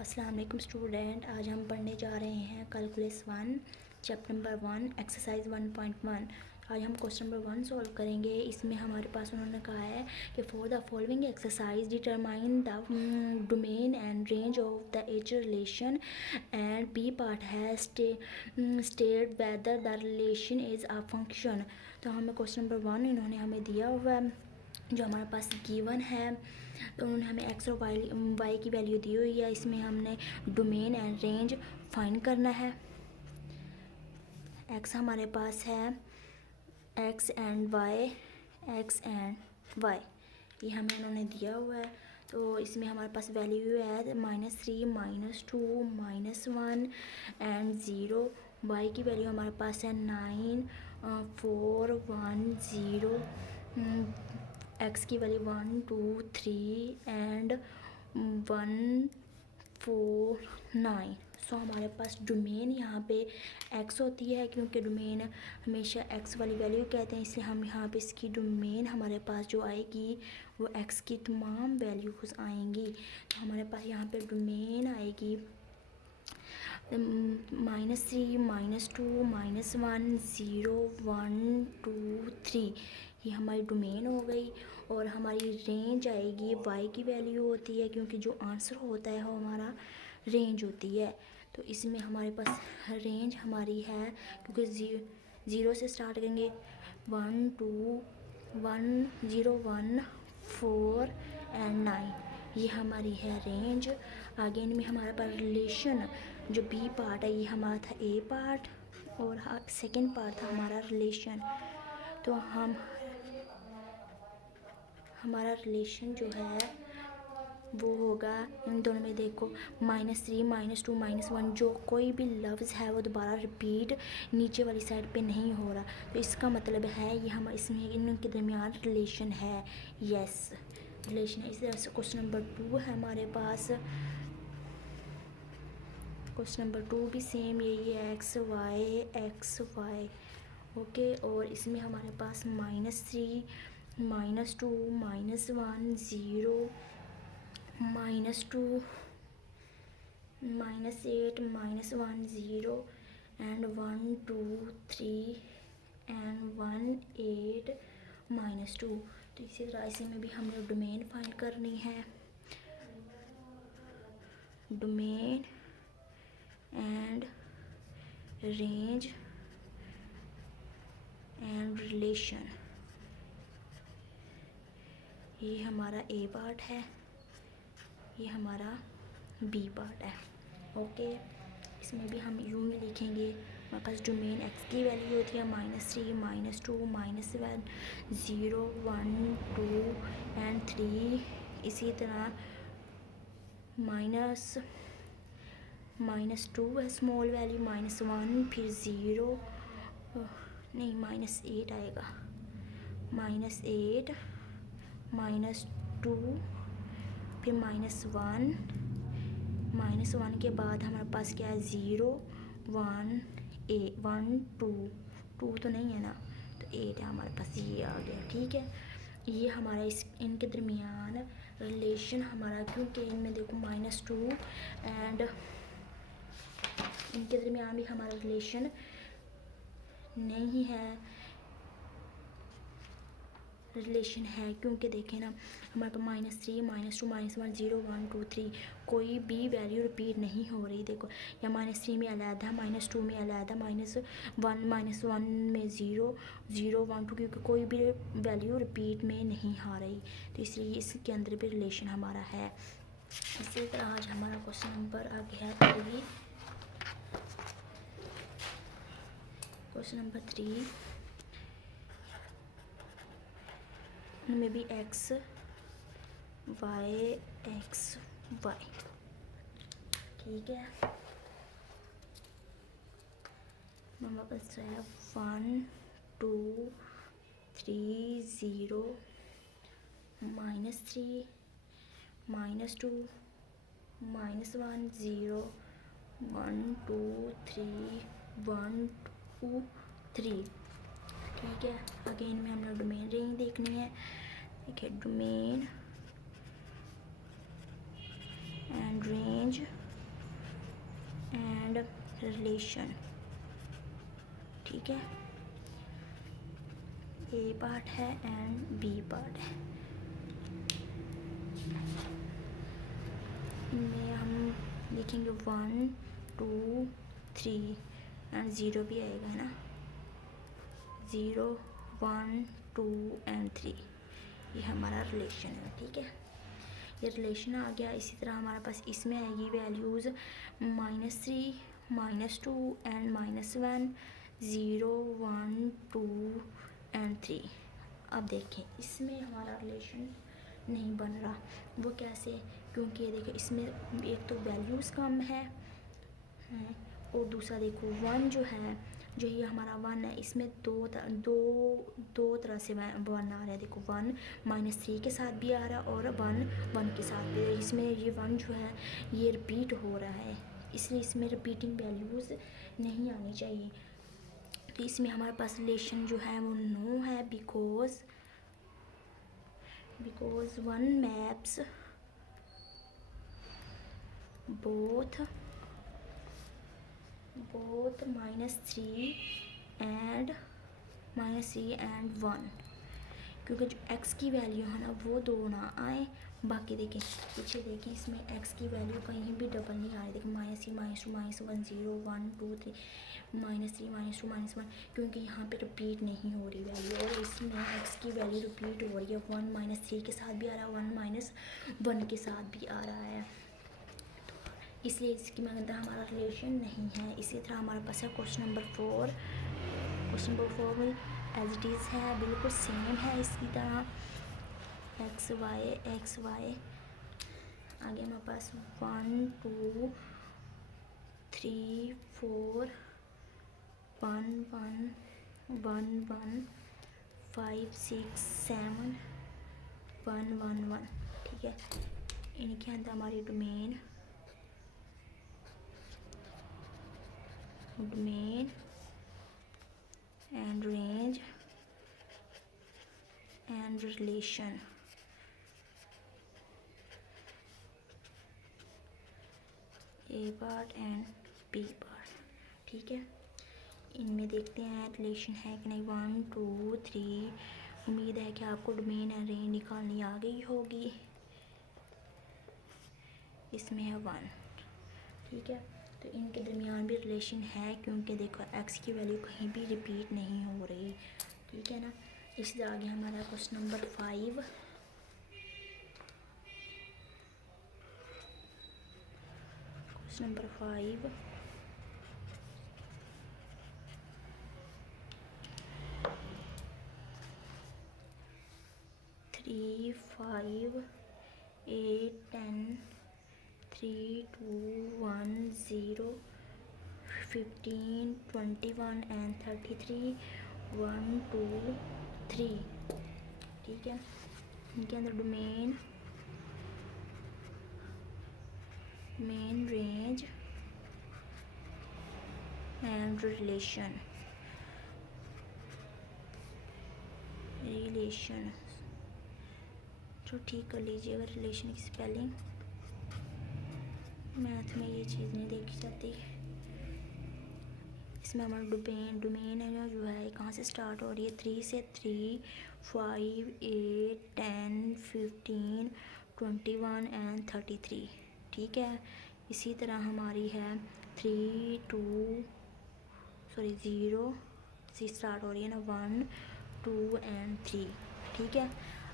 अस्सलाम वालेकुम स्टूडेंट। आज हम पढ़ने जा रहे हैं कैलकुलस 1 चैप्टर नंबर 1 एक्सरसाइज 1.1। आज हम क्वेश्चन नंबर 1 सॉल्व करेंगे। इसमें हमारे पास उन्होंने कहा है कि for the following exercise determine the domain and range of the H relation and B part has state whether the relation is a function. तो हमें क्वेश्चन नंबर 1 इन्होंने हमें दिया हुआ है जो हमारे पास गिवन है। तो उन्होंने हमें एक्स और वाई की वैल्यू दी हुई है। इसमें हमने डोमेन एंड रेंज फाइंड करना है। एक्स हमारे पास है एक्स एंड वाई ये हमें उन्होंने दिया हुआ है। तो इसमें हमारे पास वैल्यू है -3 -2 -1 एंड 0। वाई की वैल्यू हमारे पास है 9 4 1 0। एक्स की वैल्यू 1 2 3 एंड 1 4 9। सो हमारे पास डोमेन यहाँ पे एक्स होती है, क्योंकि डोमेन हमेशा एक्स वाली वैल्यू कहते हैं, इसलिए हम यहाँ पे इसकी डोमेन हमारे पास जो आएगी वो एक्स की तमाम वैल्यूज आएंगी। तो हमारे पास यहाँ पे डोमेन आएगी -3 -2 -1 0 1 2 3। ये हमारी डोमेन हो गई। और हमारी रेंज आएगी, वाई की वैल्यू होती है, क्योंकि जो आंसर होता है वो हमारा रेंज होती है। तो इसमें हमारे पास रेंज हमारी है, क्योंकि 0 से स्टार्ट करेंगे 1 2 1 0 1 4 एंड 9। ये हमारी है रेंज। आगे इनमें हमारे पास रिलेशन जो बी पार्ट है ये हमारा था ए पार्ट, और सेकंड पार्ट था हमारा रिलेशन। तो हमारा रिलेशन जो है वो होगा इन दोनों में। देखो -3 -2 -1 जो कोई भी लफ्ज़ है वो दोबारा रिपीट नीचे वाली साइड पे नहीं हो रहा। तो इसका मतलब है ये हम इसमें इनके दरमियान रिलेशन है। यस, रिलेशन है। इसी तरह से क्वेश्चन नंबर 2 है हमारे पास। क्वेश्चन नंबर 2 भी सेम यही है, एक्स वाई ओके। और इसमें हमारे पास -3 -2 -1 0 -2 -8 -1 0 एंड 1 2 3 एंड 1 8 -2। तो इसी तरह इसी में भी हमें डोमेन फाइंड करनी है। Domain and range and relation, ये हमारा ए पार्ट है, ये हमारा बी पार्ट है ओके। इसमें भी हम यूँ ही लिखेंगे। हमारे पास डोमेन एक्स की वैल्यू होती है -3 -2 -1 0 1 2 एंड 3। इसी तरह -2 है स्मॉल वैल्यू, -1 फिर 0 नहीं -8 आएगा, -8 -2 फिर -1 के बाद हमारे पास क्या है 0 1 1 2 तो नहीं है ना, तो 8 है हमारे पास, ये आ गया ठीक है। ये हमारा इनके दरमियान रिलेशन हमारा, क्योंकि इनमें देखो -2 एंड इनके दरमियान भी हमारा रिलेशन नहीं है, रिलेशन है, क्योंकि देखें ना हमारे पास -3 -2 -1 0 1 2 3 कोई भी वैल्यू रिपीट नहीं हो रही। देखो या -3 में अलहदा, -2 में अलहदा, -1 में 0 0 1 2, क्योंकि कोई भी वैल्यू रिपीट में नहीं आ रही, तो इसलिए इसके अंदर भी रिलेशन हमारा है। इसी तरह आज हमारा क्वेश्चन नंबर आगे है 3। क्वेश्चन नंबर 3 में भी एक्स वाई ठीक है। हमारे पास है 1 2 3 0 -3 -2 -1 0 1 2 3 1 2 3 ठीक है। अगेन में हमने डोमेन रेंज देखनी है। देखिए डोमेन एंड रेंज रिलेशन, ठीक है। ए पार्ट है एंड बी पार्ट है। इनमें हम लिखेंगे 1 2 3 एंड 0 भी आएगा, है ना। 0 1 2 एंड 3, ये हमारा रिलेशन है, ठीक है। ये रिलेशन आ गया। इसी तरह हमारे पास इसमें आएगी वैल्यूज़ -3 -2 एंड -1, 0 1 2 एंड 3। अब देखें इसमें हमारा रिलेशन नहीं बन रहा, वो कैसे? क्योंकि देखो इसमें एक तो वैल्यूज़ कम है और दूसरा देखो 1 जो है, जो ये हमारा 1 है, इसमें दो तरह से 1 आ रहा है। देखो 1 -3 के साथ भी आ रहा है और 1 1 के साथ भी। इसमें ये 1 जो है ये रिपीट हो रहा है, इसलिए इसमें रिपीटिंग वैल्यूज़ नहीं आनी चाहिए। तो इसमें हमारे पास रिलेशन जो है वो नो है, बिकॉज 1 मैप्स बोथ -3 एंड -1, क्योंकि जो x की वैल्यू है ना वो दो ना आए। बाकी देखें पीछे देखें, इसमें x की वैल्यू कहीं भी डबल नहीं आ रही। देखिए -3 -2 -1 0 1 2 3 -3 -2 -1, क्योंकि यहाँ पे रिपीट नहीं हो रही वैल्यू, और इसमें x की वैल्यू रिपीट हो रही है। 1 -3 के साथ भी आ रहा है, 1 -1 के साथ भी आ रहा है, इसलिए इसकी मतलब हमारा रिलेशन नहीं है। इसी तरह हमारे पास है क्वेश्चन नंबर 4। क्वेश्चन नंबर 4 में एज इट इज़ है, बिल्कुल सेम है इसकी तरह, x y। आगे हमारे पास 1 2 3 4 1 1 1 1 5 6 7 1 1 1, ठीक है। इनके अंदर हमारी domain and range and relation, A part and B part, ठीक है। इनमें देखते हैं रिलेशन है कि नहीं। 1 2 3, उम्मीद है कि आपको डोमेन एंड रेंज निकालनी आ गई होगी। इसमें है 1, ठीक है। तो इनके दरमियान भी रिलेशन है, क्योंकि देखो x की वैल्यू कहीं भी रिपीट नहीं हो रही, ठीक है ना। इससे आगे हमारा question number 5। Question number 5, 3 5 8 10 3 2 1 0 15 21 and 33 1 2 3, ठीक है। इनके अंदर डोमेन रेंज एंड रिलेशन तो ठीक कर लीजिएगा रिलेशन की स्पेलिंग, मैथ में ये चीज़ नहीं देखी जाती। इसमें हमारा डोमेन है जो है कहाँ से स्टार्ट हो रही है, 3 से 3 5 8 10 15 21 एंड 33, ठीक है। इसी तरह हमारी है 0 से स्टार्ट हो रही है ना, 1 2 एंड 3, ठीक है।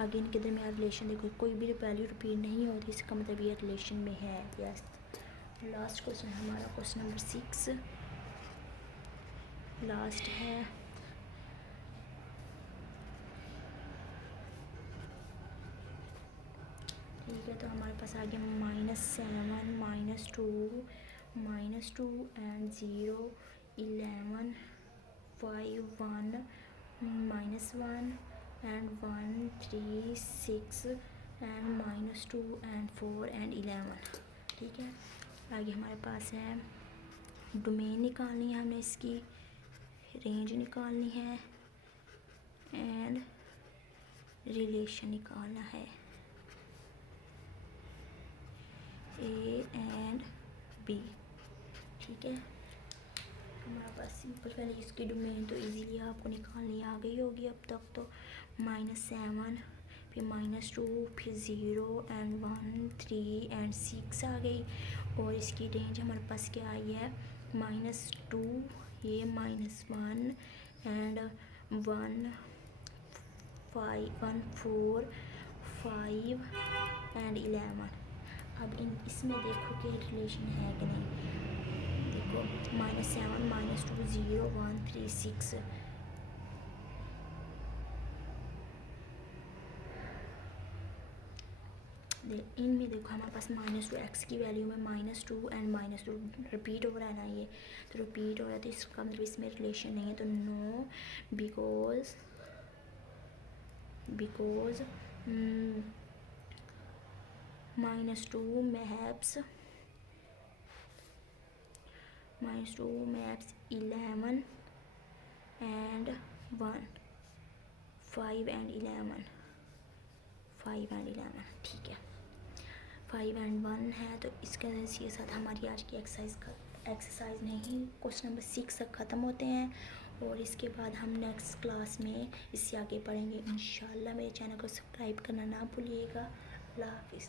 आगे इनके दरमियान रिलेशन देखो, कोई भी वैल्यू रिपीट नहीं होती, इसका मतलब ये रिलेशन में है। यस, लास्ट क्वेश्चन हमारा क्वेश्चन नंबर 6 लास्ट है। ठीक है, तो हमारे पास आ गया -7 -2 and 0 11 5 1 -1 and 1 3 6 and -2 and 4 and 11, ठीक है। आगे हमारे पास है डोमेन निकालनी है हमें, इसकी रेंज निकालनी है एंड रिलेशन निकालना है, ए एंड बी, ठीक है। सिंपल वाली इसकी डोमेन तो इजीली आपको निकालनी आ गई होगी अब तक। तो -7, फिर -2, फिर 0 एंड 1, 3 एंड 6 आ गई। और इसकी रेंज हमारे पास क्या आई है, -2, ये -1 एंड 1, 4, 5 एंड 11। अब इसमें देखो कि रिलेशन है कि नहीं। देखो -7, -2, 0, 1, 3, 6। इनमें देखो हमारे पास -2 एक्स की वैल्यू में -2 एंड -2 रिपीट हो रहा है ना, ये तो रिपीट हो रहा है, तो इसका मतलब इसमें रिलेशन नहीं है, तो no, because -2 maps 11 and 1, 5 and 11, ठीक है। 5 एंड 1 है, तो इसके साथ हमारी आज की एक्सरसाइज नहीं, क्वेश्चन नंबर 6 तक ख़त्म होते हैं। और इसके बाद हम नेक्स्ट क्लास में इससे आगे पढ़ेंगे इंशाल्लाह। मेरे चैनल को सब्सक्राइब करना ना भूलिएगा। अल्लाह हाफिज़।